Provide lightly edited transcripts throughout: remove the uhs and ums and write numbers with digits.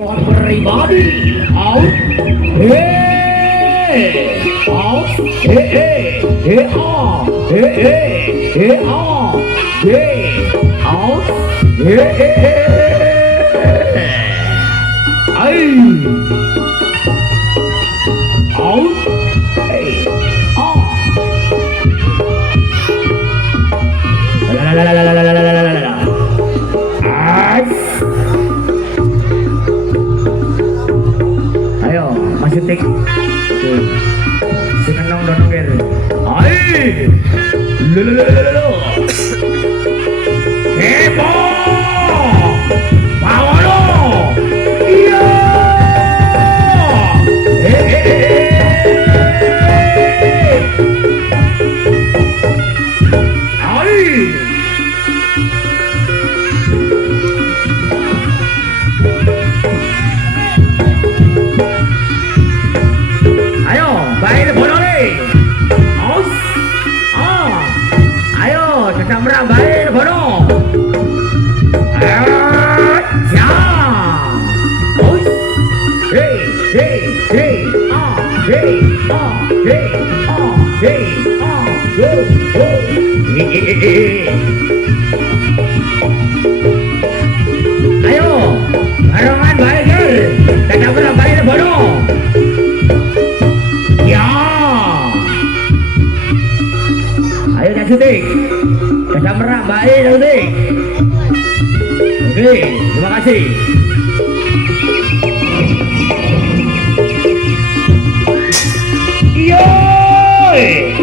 Everybody out, hey, out, hey, on, hey, on, hey, out, hey, out, hey, on. La la la la la la la la la la. Ayo, masih tik. Si kenong donong ger. Ai. Lelelelelo. Kepo. Pawalo. Iya. Ai. Baik boleh. Aus. Ayo kita merang baik bono. Ya. Aus. Hey. Hey. Hey. Go. Ayo. Barengan baik ger. Kita merang baik bono. Ya, ayo dah syuting. Kita merah baik dah syuting. Oke, terima kasih. Yoi.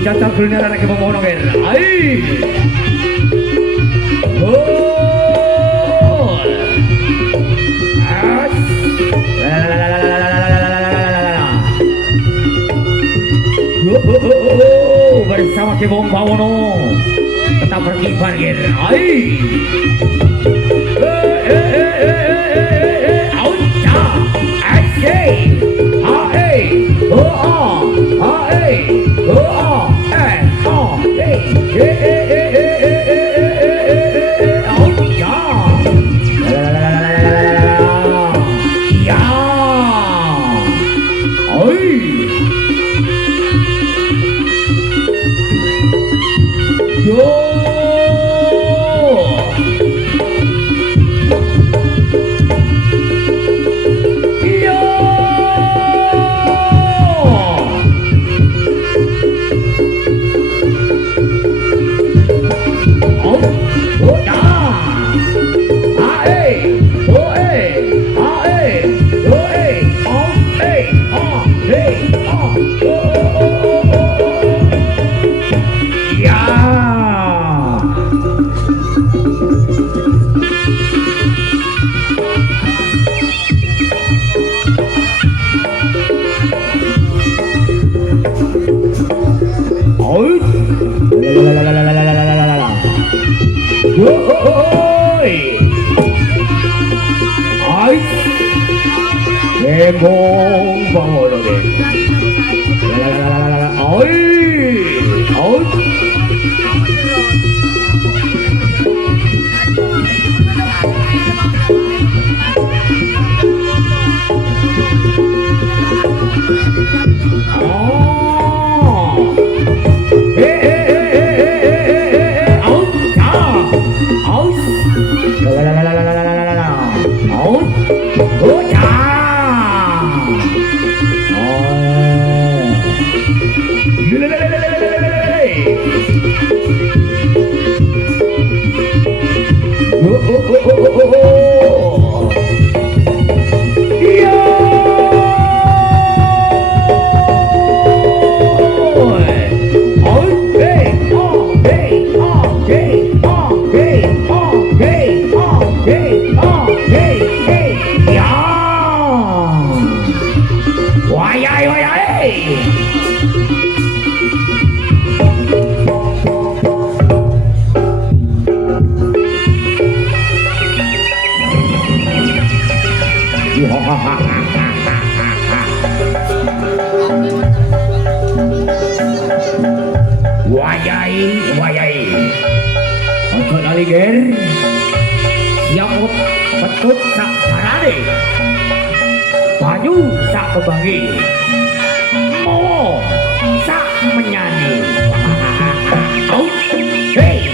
Cacat kuliner anak ibu mau nongel. Ai. Oh. As. Bersama Kebong Bawono tetap berkibar ger. Ai. Auca. Asy. Ae. Oh. Ae. Oh. Bong bawa lagi. Oi, oi. Wayai ojo lali ger siap petut sak parane banyu sak kebangi oh sak menyanyi out hey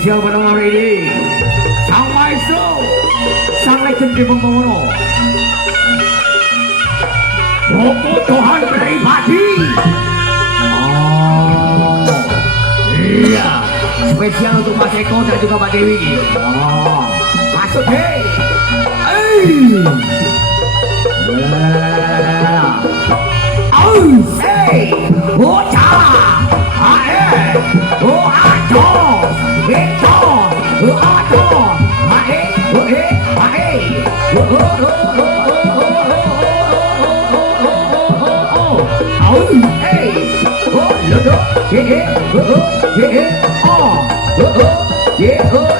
spesial pada malam ini sang maestro sang legend di Bengkono Boko Tuhan pribadi iya spesial untuk Mas Eko dan juga Mbak Dewi masuk deh bocah ae aduh itu aduh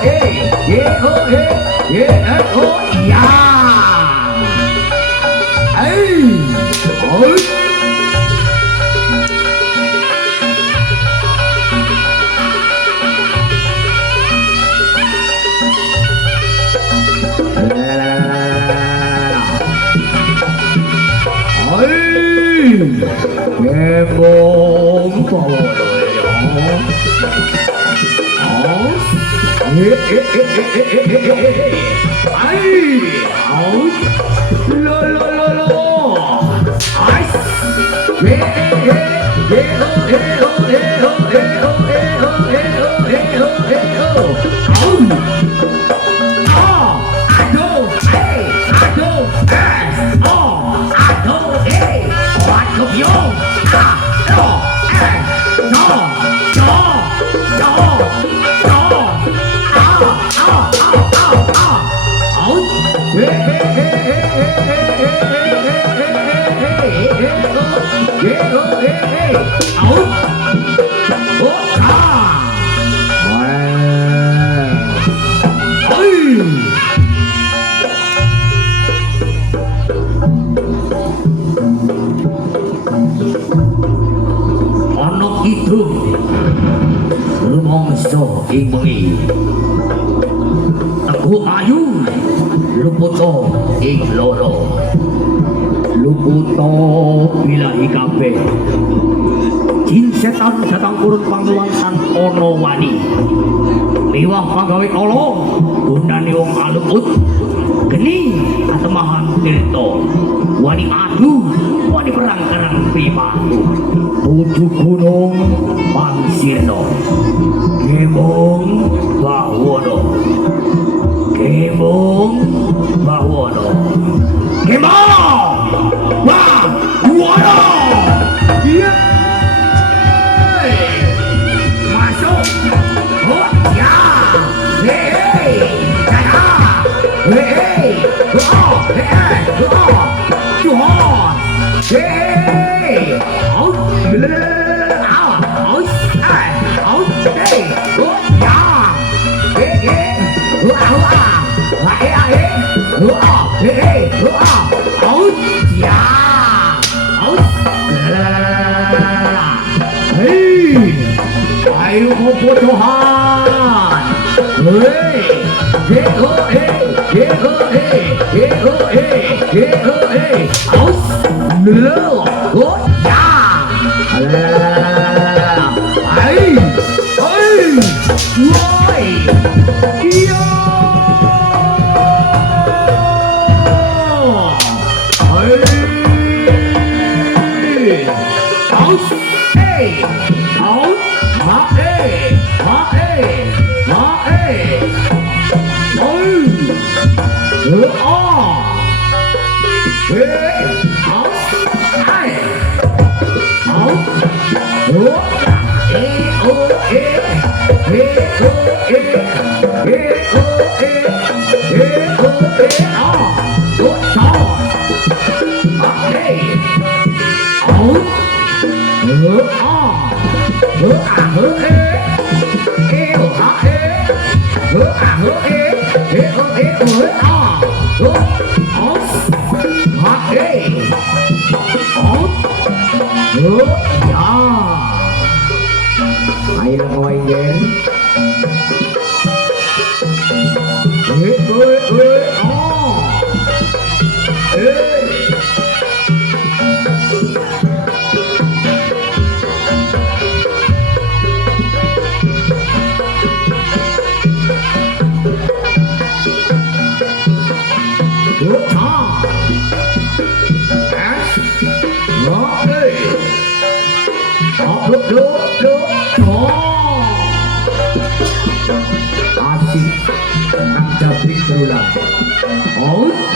ae ae ôi nghe bốn vào rồi đó ấy lô lô lô lô ấy ghê ghê ghê ghê ghê ghê itu rumongso ing bengi aku ayu luputo ing loro luputo bilahi kabeh jin setan datang kurun pangluansan ono wani liwah pagawe kala gunane wong aluput geni atemahan tirto wani adu wani perang-perang pimatu pucuk gunung pangsirno kemong bawono kemong bawono kemong bawono iya masuk oh ya hei jaga hei oh hei oh juhon hei oh ayo ngopo Tuhan ayo ngồi lên asik kang jabrik berulang out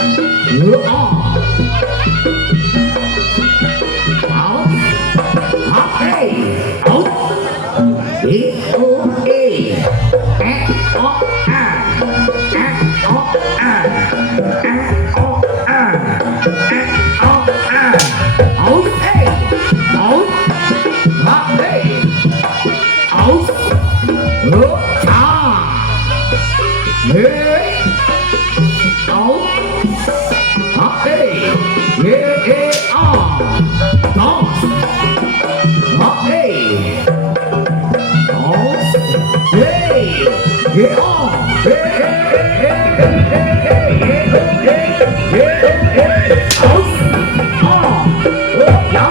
ya,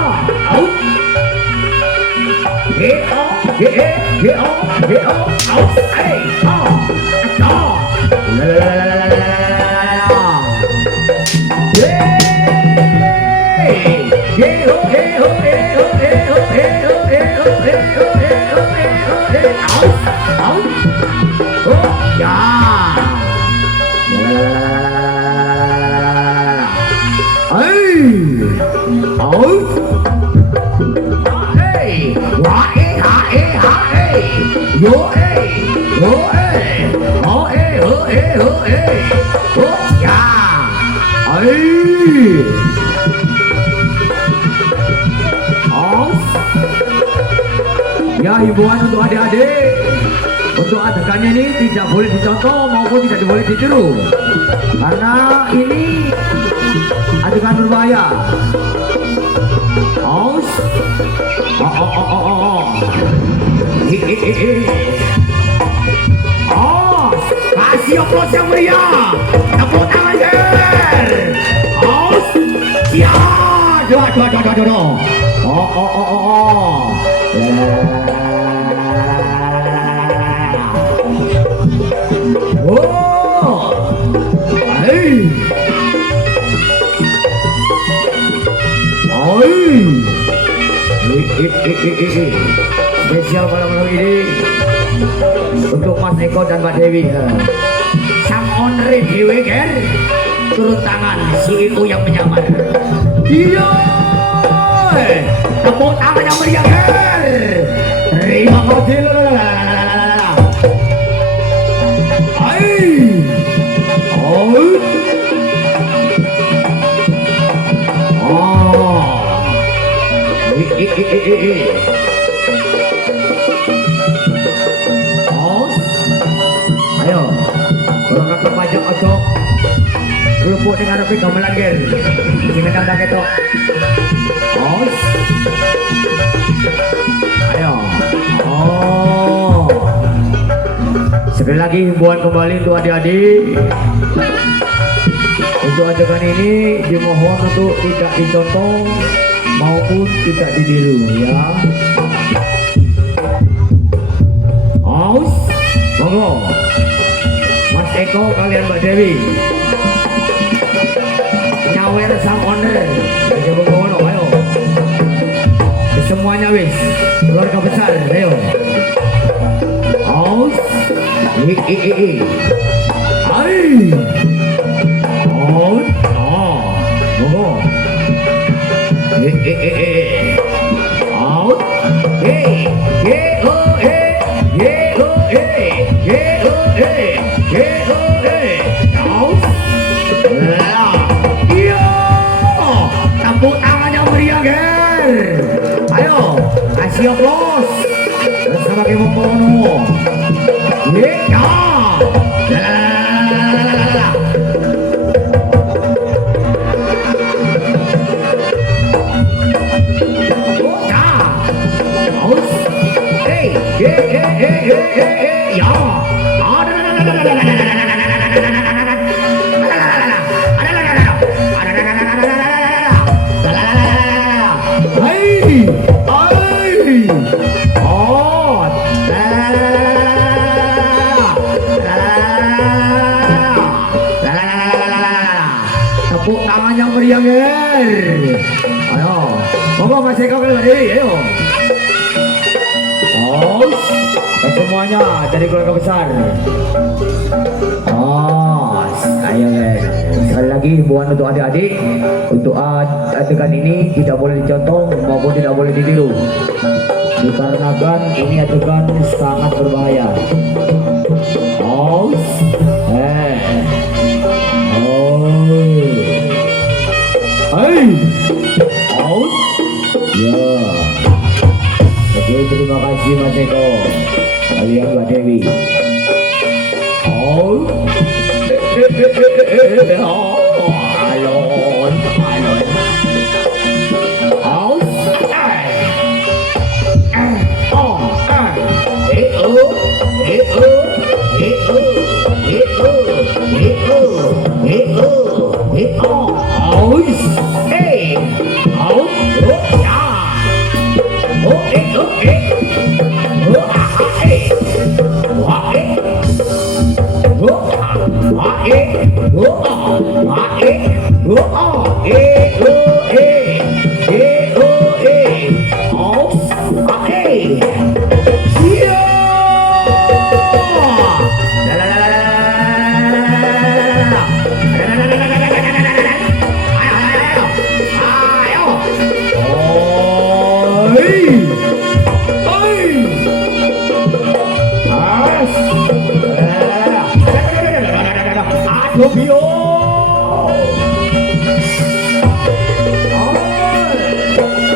out. Get on, get on, out. Hey, on, on. La la la la la la la. Hey, hey ho, hey ho, hey ho, hey ho, hey ho, hey ho, hey ho, hey ho, hey ho, hey ho, out, oh, ya. Hey, out. Hey, wah ha hey, yo hey, oh hey, oh ya. Hey. Ya, himbauan untuk adik-adik, untuk adegannya ini tidak boleh dicontoh maupun tidak boleh ditiru, karena ini adegan berbahaya. Aus, kasih aplaus yang meriah, tepuk tangan ger. Aus, ya, dua. Spesial malam ini untuk Mas Eko dan Mbak Dewi. Sang owner Dewi Ger, turun tangan CEO yang menyamar. Iya, tepuk tangan yang meriah Ger. Terima kasih. Ayo, kalau kakak pajak ojo lupuk dengan api gamelan ger dengan tanda ketok. Ayo, sekali lagi himbauan kembali untuk adik-adik, untuk adegan ini dimohon untuk tidak dicontoh maupun tidak ditiru ya. Monggo Mas Eko kalian Mbak Dewi nyawer sang owner coba ngono ayo semuanya wis keluarga besar ayo. Aus ai out monggo out tepuk tangan yang meriah ger. Ayo kasih aplaus bersama Kemo Pono. Ya. Tepuk tangan yang meriah ger. Ayo, monggo Mas Eko kembali, ayo. Semuanya dari keluarga besar. Ayo ger. Sekali lagi himbauan untuk adik-adik, untuk adegan ini tidak boleh dicontoh maupun tidak boleh ditiru, dikarenakan ini adegan sangat berbahaya. Ya. Oke, terima kasih Mas Eko, kalian Mbak Dewi. Alon. Hey,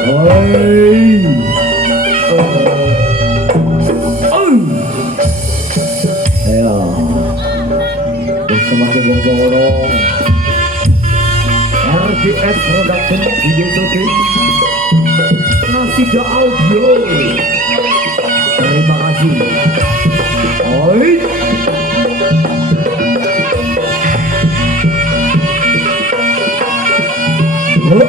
Oi. Ayo. Bersama Bung Borong. RGS Production Video Shooting. Nasida Audio. Terima kasih. Oi. Yo,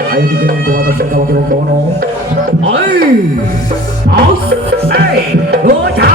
ayo dikirim ke atas kita wakil bono. Oi, aus, goja,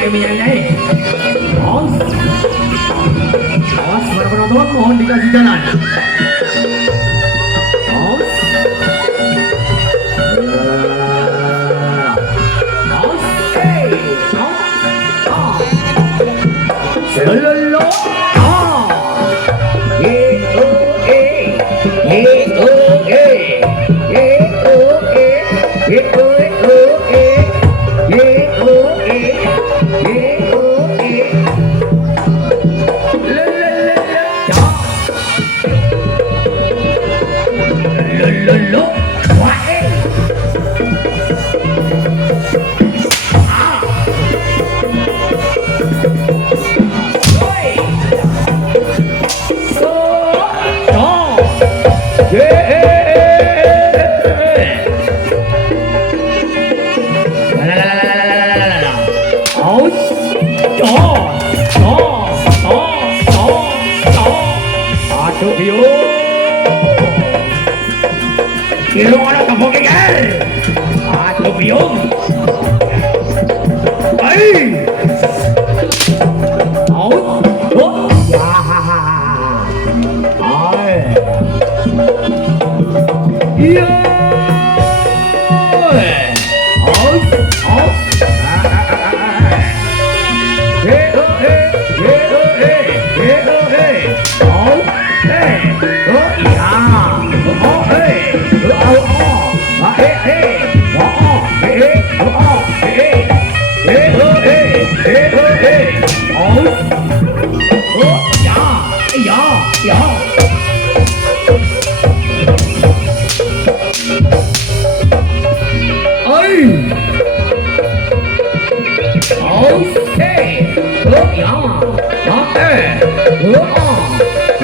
ton, minyak ini. Awas para penonton mohon dikasih jalan.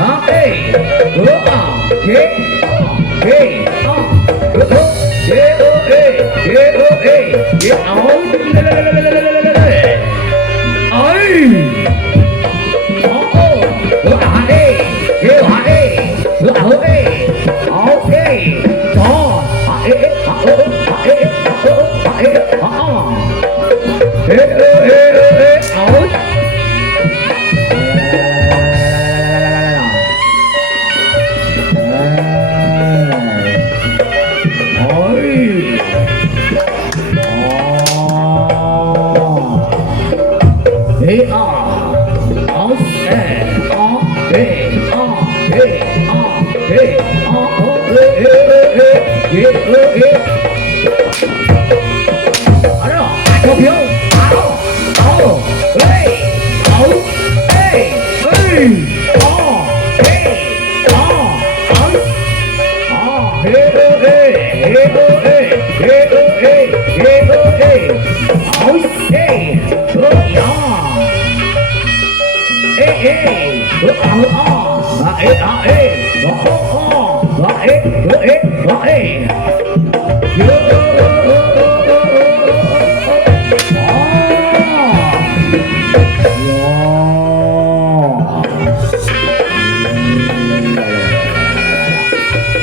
Okay.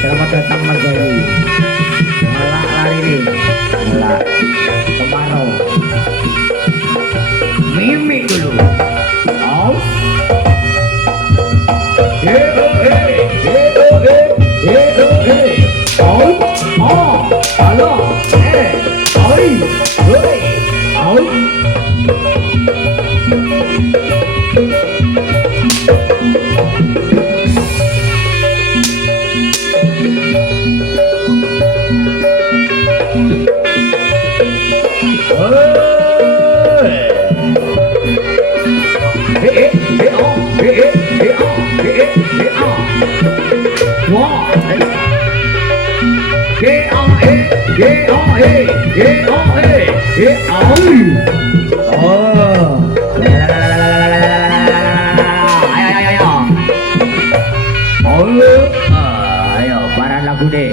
Selamat datang Mas Bayu. Malah lari nih. Malah kemarau. Mimik dulu. Aus. Halo. Ayo para lagu deh.